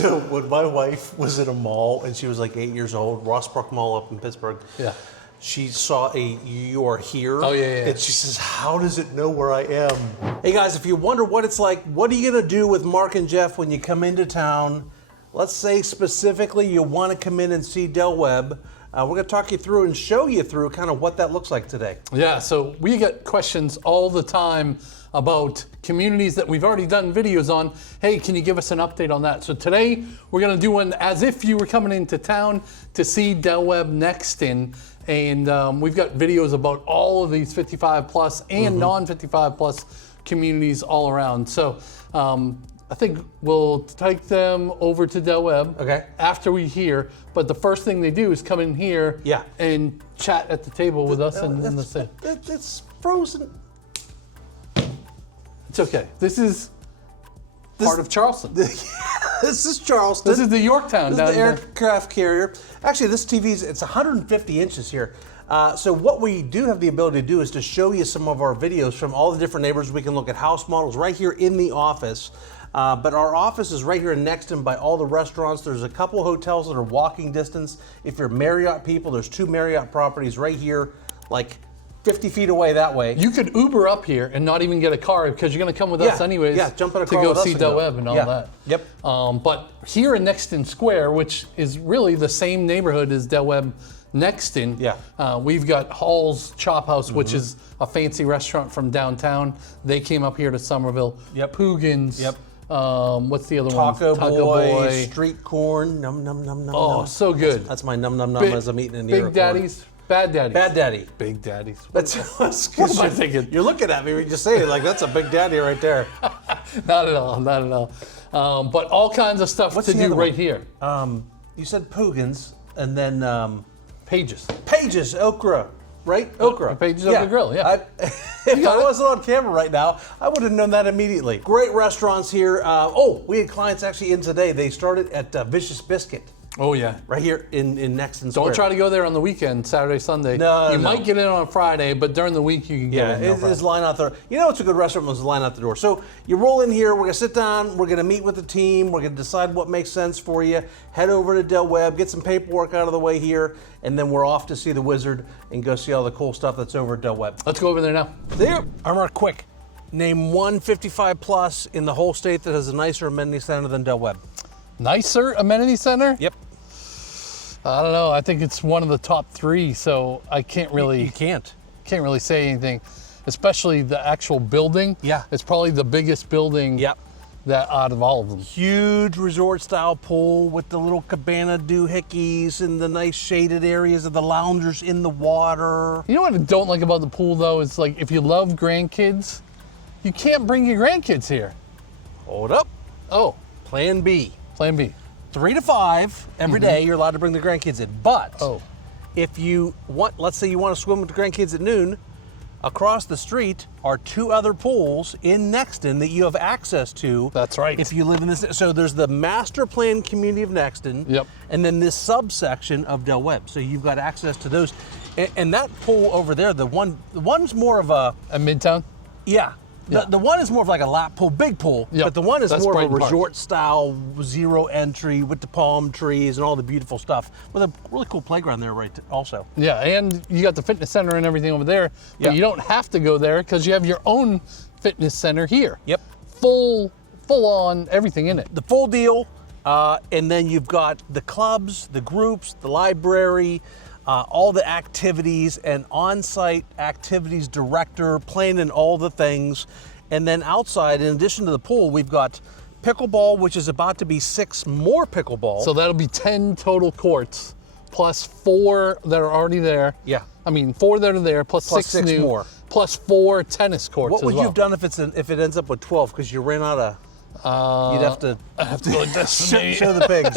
So when my wife was at a mall and she was like 8 years old, Ross Park Mall up in Pittsburgh. Yeah. She saw a "You're Here." Oh, yeah. And she says, "How does it know where I am?" Hey guys, if you wonder what it's like, what are you gonna do with Mark and Jeff when you come into town? Let's say specifically you want to come in and see Del Webb. We're going to talk you through and show you through kind of what that looks like today. Yeah, so we get questions all the time about communities that we've already done videos on. Hey, can you give us an update on that? So today we're going to do one as if you were coming into town to see Del Webb Nexton. And we've got videos about all of these 55 plus and non-55 plus communities all around. So I think we'll take them over to Del Webb after we hear. But the first thing they do is come in here and chat at the table with us and the city. It's frozen. It's okay. This is part of Charleston. This is Charleston. This is the Yorktown. This is the aircraft carrier. Actually, this TV's, it's 150 inches here. So what we do have the ability to do is to show you some of our videos from all the different neighborhoods. We can look at house models right here in the office. But our office is right here in Nexton by all the restaurants. There's a couple hotels that are walking distance. If you're Marriott people, there's 2 Marriott properties right here, like 50 feet away that way. You could Uber up here and not even get a car because you're going to come with us anyways. Yeah, jump in a car to go with us see Del Webb and all that. Yep. But here in Nexton Square, which is really the same neighborhood as Del Webb Nexton, we've got Hall's Chop House, which is a fancy restaurant from downtown. They came up here to Somerville. Poogan's. What's the other one? Taco Boy, street corn, num num num num. Oh, so good. That's my num num num as I'm eating in the Big Daddy's, Bad Daddy's. Bad Daddy. Big Daddy's. That's what am I thinking? You're looking at me when you say it like that's a Big Daddy right there. Not at all, not at all. But all kinds of stuff to do right here. You said Poogan's and then Pages. Pages, okra. Right? Okra. Pages Okra Grill, If I wasn't on camera right now, I would have known that immediately. Great restaurants here. We had clients actually in today. They started at Vicious Biscuit. Oh, yeah. Right here in Nexton Square. Don't try to go there on the weekend, Saturday, Sunday. No, you might get in on Friday, but during the week you can get in. Yeah, it's line out there. You know it's a good restaurant when it's a line out the door. So you roll in here, we're going to sit down, we're going to meet with the team, we're going to decide what makes sense for you, head over to Del Webb, get some paperwork out of the way here, and then we're off to see the Wizard and go see all the cool stuff that's over at Del Webb. Let's go over there now. There. Mark, quick. Name one 55 plus in the whole state that has a nicer amenity center than Del Webb. Nicer amenity center? Yep. I don't know. I think it's one of the top 3, so I can't really. You can't really say anything, especially the actual building. Yeah. It's probably the biggest building. Yep. That out of all of them. Huge resort style pool with the little cabana doohickeys and the nice shaded areas of the loungers in the water. You know what I don't like about the pool though? Is like if you love grandkids, you can't bring your grandkids here. Hold up. Oh. Plan B. Plan B. 3 to 5 every day, you're allowed to bring the grandkids in. But if you want, let's say you want to swim with the grandkids at noon, across the street are 2 other pools in Nexton that you have access to. That's right. If you live in this, so there's the master plan community of Nexton. Yep. And then this subsection of Del Webb. So you've got access to those. And that pool over there, the one's more of a Midtown? Yeah. The one is more of like a lap pool, big pool, but the one is more of a resort style, 0 entry with the palm trees and all the beautiful stuff with a really cool playground there also. Yeah, and you got the fitness center and everything over there, but you don't have to go there because you have your own fitness center here. Yep. Full on everything in it. The full deal, and then you've got the clubs, the groups, the library, all the activities and on-site activities director planning all the things. And then outside, in addition to the pool, we've got pickleball, which is about to be 6 more pickleball. So that'll be 10 total courts, plus 4 that are already there. Yeah. I mean, 4 that are there, plus 6 new, more. Plus 4 tennis courts. What would you have done if it ends up with 12? Because you ran out of. You'd have to go like this. show the pigs,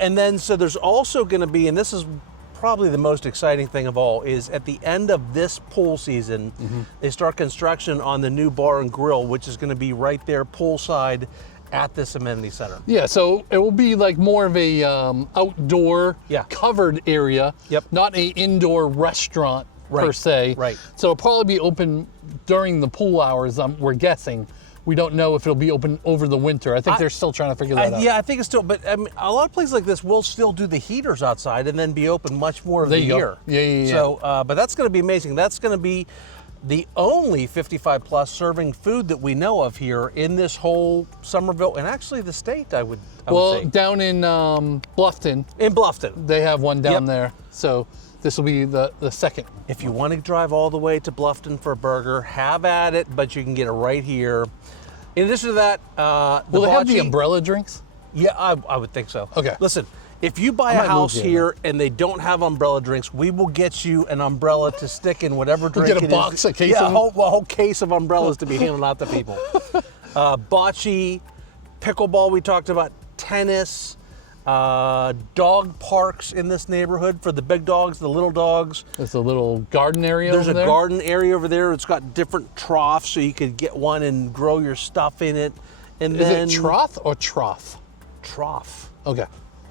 and then so there's also going to be, and this is probably the most exciting thing of all, is at the end of this pool season, they start construction on the new bar and grill, which is going to be right there poolside at this amenity center. Yeah, so it will be like more of a outdoor covered area, not a indoor restaurant per se. Right. So it'll probably be open during the pool hours, we're guessing, we don't know if it'll be open over the winter. I think they're still trying to figure that out. Yeah, I think it's still, but I mean, a lot of places like this will still do the heaters outside and then be open much more of the year. Yeah. So, but that's going to be amazing. That's going to be the only 55 plus serving food that we know of here in this whole Somerville and actually the state, I would say. Down in Bluffton. In Bluffton. They have one down there. So this will be the second. If you want to drive all the way to Bluffton for a burger, have at it, but you can get it right here. In addition to that, will they have the umbrella drinks? Yeah, I would think so. Okay. Listen, if you buy a house here and they don't have umbrella drinks, we will get you an umbrella to stick in whatever drink We'll get a box, a case of them? a whole case of umbrellas to be handed out to people. Bocce, pickleball we talked about, tennis, dog parks in this neighborhood for the big dogs, the little dogs. There's a little garden area There's over there. a garden area over there. It's got different troughs so you could get one and grow your stuff in it. And Is then it trough or trough? trough. Okay.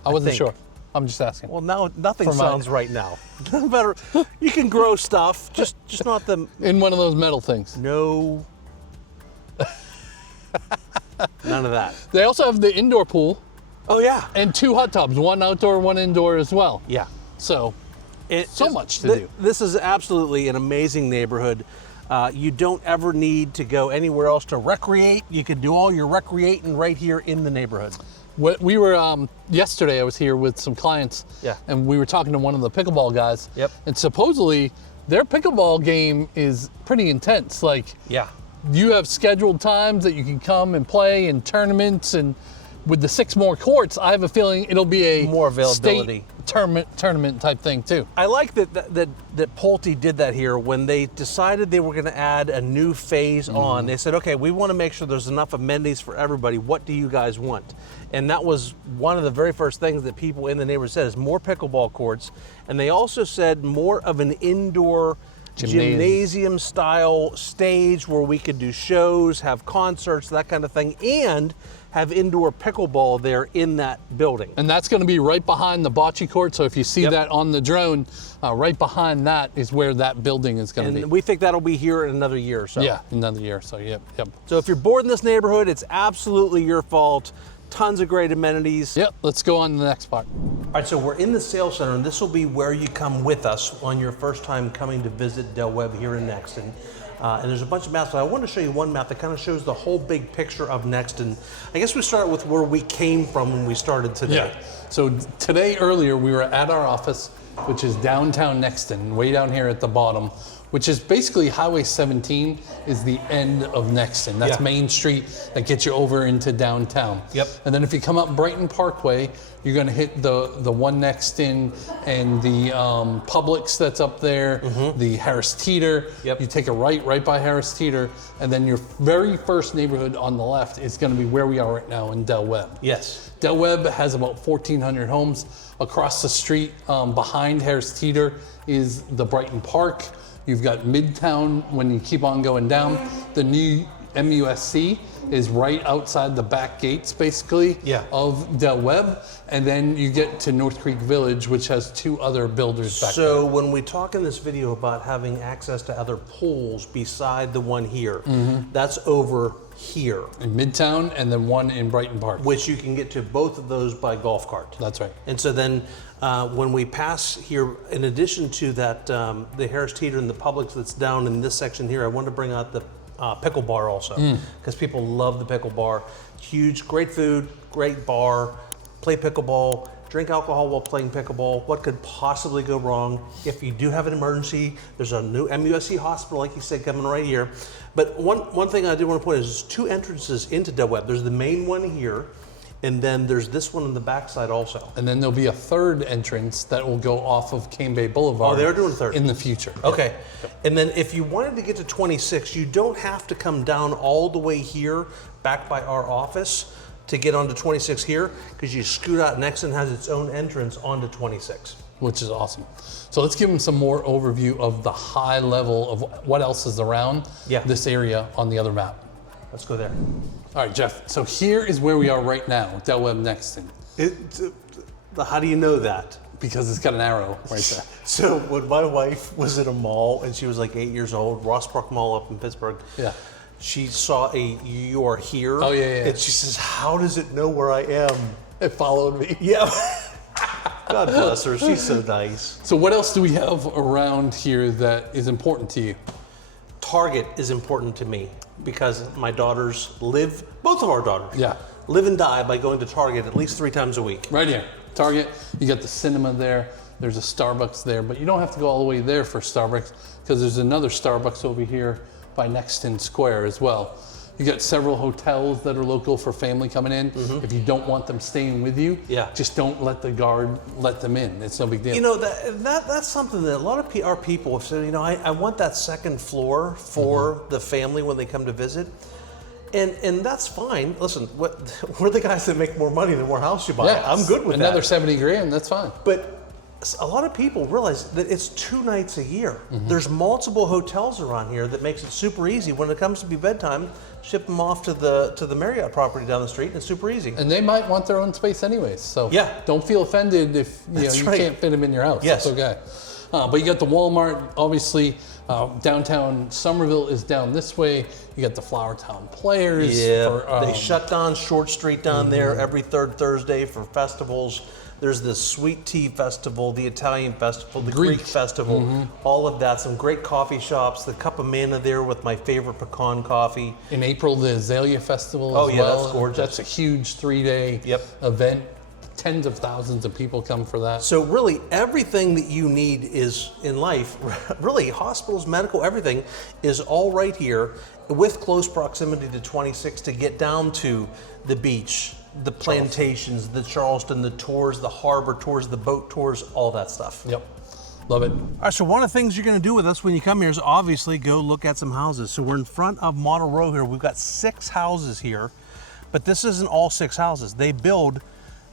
I wasn't think. sure. I'm just asking. Well, now nothing For mine. sounds right now. Better. You can grow stuff, just not the In one of those metal things. no. None of that. They also have the indoor pool Oh yeah. and 2 hot tubs, one outdoor, one indoor as well. Yeah. So It So is- much to do. This is absolutely an amazing neighborhood. You don't ever need to go anywhere else to recreate. You can do all your recreating right here in the neighborhood. we were yesterday. I was here with some clients. Yeah. And we were talking to one of the pickleball guys. Yep. And supposedly their pickleball game is pretty intense. Like Yeah. you have scheduled times that you can come and play in tournaments, and with the 6 more courts, I have a feeling it'll be a More availability. state tournament type thing too. I like that Pulte did that here when they decided they were going to add a new phase on. They said, okay, we want to make sure there's enough amenities for everybody. What do you guys want? And that was one of the very first things that people in the neighborhood said is more pickleball courts. And they also said more of an indoor gymnasium style stage where we could do shows, have concerts, that kind of thing, and have indoor pickleball there in that building. And that's going to be right behind the bocce court. So if you see Yep. that on the drone, right behind that is where that building is going to be. And we think that'll be here in another year or so. Yeah, another year. So yep. So if you're bored in this neighborhood, it's absolutely your fault. Tons of great amenities. Yep. Let's go on to the next part. All right, so we're in the sales center, and this will be where you come with us on your first time coming to visit Del Webb here in Nexton. And there's a bunch of maps, but I want to show you one map that kind of shows the whole big picture of Nexton. I guess we start with where we came from when we started today. Yeah. So today earlier we were at our office, which is downtown Nexton, way down here at the bottom, which is basically Highway 17 is the end of Nexton. That's Yeah. Main Street that gets you over into downtown. Yep. And then if you come up Brighton Parkway, you're going to hit the one Nexton and the Publix that's up there, the Harris Teeter. Yep. You take a right by Harris Teeter, and then your very first neighborhood on the left is going to be where we are right now in Del Webb. Yes. Del Webb has about 1,400 homes. Across the street, behind Harris Teeter, is the Brighton Park. You've got Midtown when you keep on going down. The new MUSC is right outside the back gates, basically, Yeah. of Del Webb. And then you get to North Creek Village, which has 2 other builders back there. So when we talk in this video about having access to other pools beside the one here, that's over here, In Midtown, and then one in Brighton Park. which you can get to both of those by golf cart. That's right. And so then when we pass here, in addition to that, the Harris Teeter and the Publix that's down in this section here, I wanted to bring out the pickle bar also, because people love the pickle bar. Huge, great food, great bar, play pickleball, drink alcohol while playing pickleball. What could possibly go wrong? If you do have an emergency, there's a new MUSC hospital, like you said, coming right here. But one thing I do want to point out is there's 2 entrances into Del Webb. There's the main one here, and then there's this one on the backside also. And then there'll be a 3rd entrance that will go off of Cane Bay Boulevard. Oh, they're doing a 3rd. in the future. Okay. And then if you wanted to get to 26, you don't have to come down all the way here, back by our office, to get onto 26 here, because you scoot out. Nexton has its own entrance onto 26. Which is awesome. So let's give them some more overview of the high level of what else is around this area on the other map. Let's go there. All right, Jeff. So here is where we are right now, Del Webb Nexton, How do you know that? because it's got an arrow right there. So when my wife was at a mall and she was like 8 years old, Ross Park Mall up in Pittsburgh, Yeah. she saw you are here. Oh, yeah. And she says, how does it know where I am? It followed me. Yeah. God bless her. She's so nice. So what else do we have around here that is important to you? Target is important to me because my daughters both of our daughters, live and die by going to Target at least 3 times a week. Right here, Target, you got the cinema there, there's a Starbucks there, but you don't have to go all the way there for Starbucks because there's another Starbucks over here by Nexton Square as well. You got several hotels that are local for family coming in. If you don't want them staying with you, just don't let the guard let them in. It's no big deal. You know, that's something that a lot of our people have said, you know, I want that second floor for the family when they come to visit. And that's fine. Listen, we're the guys that make more money the more house you buy. Yeah, I'm good with another that. 70 grand, that's fine. But a lot of people realize that it's 2 nights a year. There's multiple hotels around here that makes it super easy. When it comes to be bedtime, ship them off to the Marriott property down the street, and it's super easy. And they might want their own space anyways, so don't feel offended if you can't fit them in your house. Yes. That's okay. But you got the Walmart, obviously. Downtown Somerville is down this way. You got the Flowertown Players. Yeah, they shut down Short Street down there every 3rd Thursday for festivals. There's the Sweet Tea Festival, the Italian Festival, the Greek Festival, all of that. Some great coffee shops. The Cup of Manna there with my favorite pecan coffee. In April, the Azalea Festival as well. Oh yeah, that's gorgeous. That's a huge 3-day event. Tens of thousands of people come for that. So really, everything that you need is in life, really hospitals, medical, everything is all right here with close proximity to 26 to get down to the beach, the plantations, the Charleston, the tours, the harbor tours, the boat tours, all that stuff. Yep, love it. All right, so one of the things you're gonna do with us when you come here is obviously go look at some houses. So we're in front of Model Row here. We've got 6 houses here, but this isn't all 6 houses. They build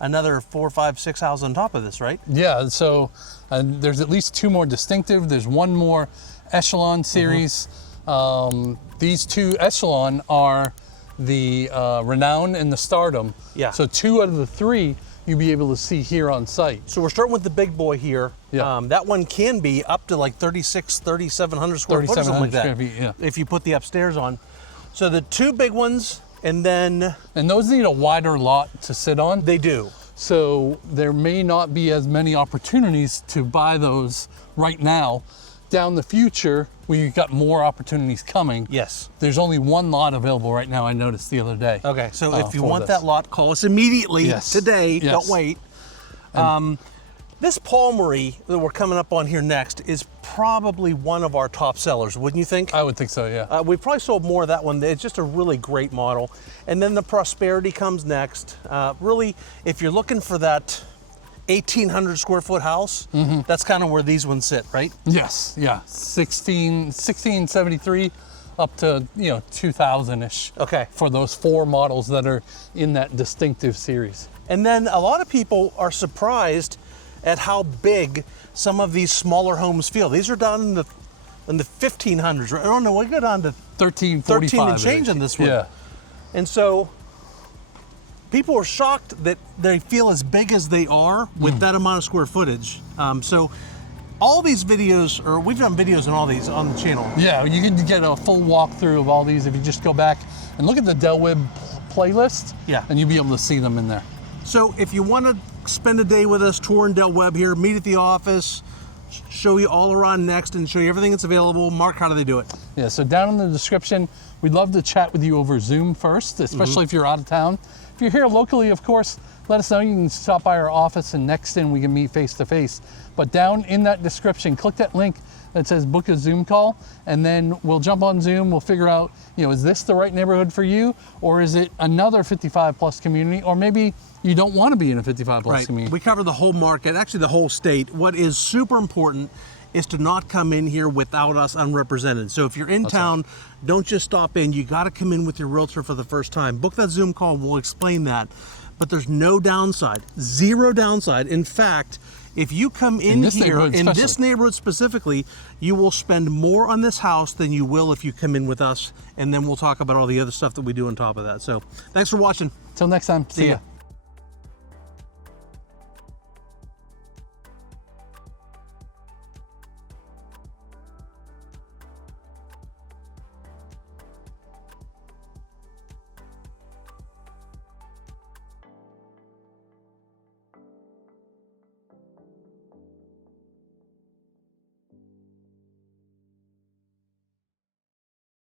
another 4, 5, 6 houses on top of this, right? Yeah, so there's at least 2 more distinctive. There's 1 more Echelon series. These 2 Echelon are the Renown and the Stardom. Yeah. So 2 out of the 3 you'll be able to see here on site. So we're starting with the big boy here. Yeah. That one can be up to like 3,700 square foot or something like that. If you put the upstairs on. So the 2 big ones, and then... And those need a wider lot to sit on. They do. So there may not be as many opportunities to buy those right now. Down the future, we've got more opportunities coming. Yes. There's only 1 lot available right now, I noticed the other day. Okay, so if you want that lot, call us immediately today. Don't wait. This Palmery that we're coming up on here next is probably one of our top sellers, wouldn't you think? I would think so, yeah. We probably sold more of that one. It's just a really great model. And then the Prosperity comes next. Really, if you're looking for that 1,800 square foot house, that's kind of where these ones sit, right? Yes, yeah. 1673 up to 2,000-ish. Okay. For those 4 models that are in that distinctive series. And then a lot of people are surprised at how big some of these smaller homes feel. These are down in the 1,500s, right? I don't know, we go down to 13 and change on this one. Yeah. And so people are shocked that they feel as big as they are with that amount of square footage. So all these videos, or we've done videos on all these on the channel. Yeah, you can get a full walkthrough of all these if you just go back and look at the Del Webb playlist. Yeah. And you'll be able to see them in there. So if you want to spend a day with us touring Del Webb here, meet at the office, show you all around Nexton, show you everything that's available. Mark, how do they do it? Yeah, so down in the description, we'd love to chat with you over Zoom first, especially if you're out of town. If you're here locally, of course, let us know. You can stop by our office in Nexton. We can meet face to face. But down in that description, click that link that says book a Zoom call, and then we'll jump on Zoom. We'll figure out, is this the right neighborhood for you, or is it another 55 plus community, or maybe you don't want to be in a 55 plus community. We cover the whole market, actually the whole state. What is super important is to not come in here without us unrepresented. So if you're in town, don't just stop in. You got to come in with your realtor for the first time. Book that Zoom call, we'll explain that. But there's no downside, 0 downside. In fact, if you come in here, in this neighborhood specifically, you will spend more on this house than you will if you come in with us, and then we'll talk about all the other stuff that we do on top of that. So thanks for watching. Till next time, see ya.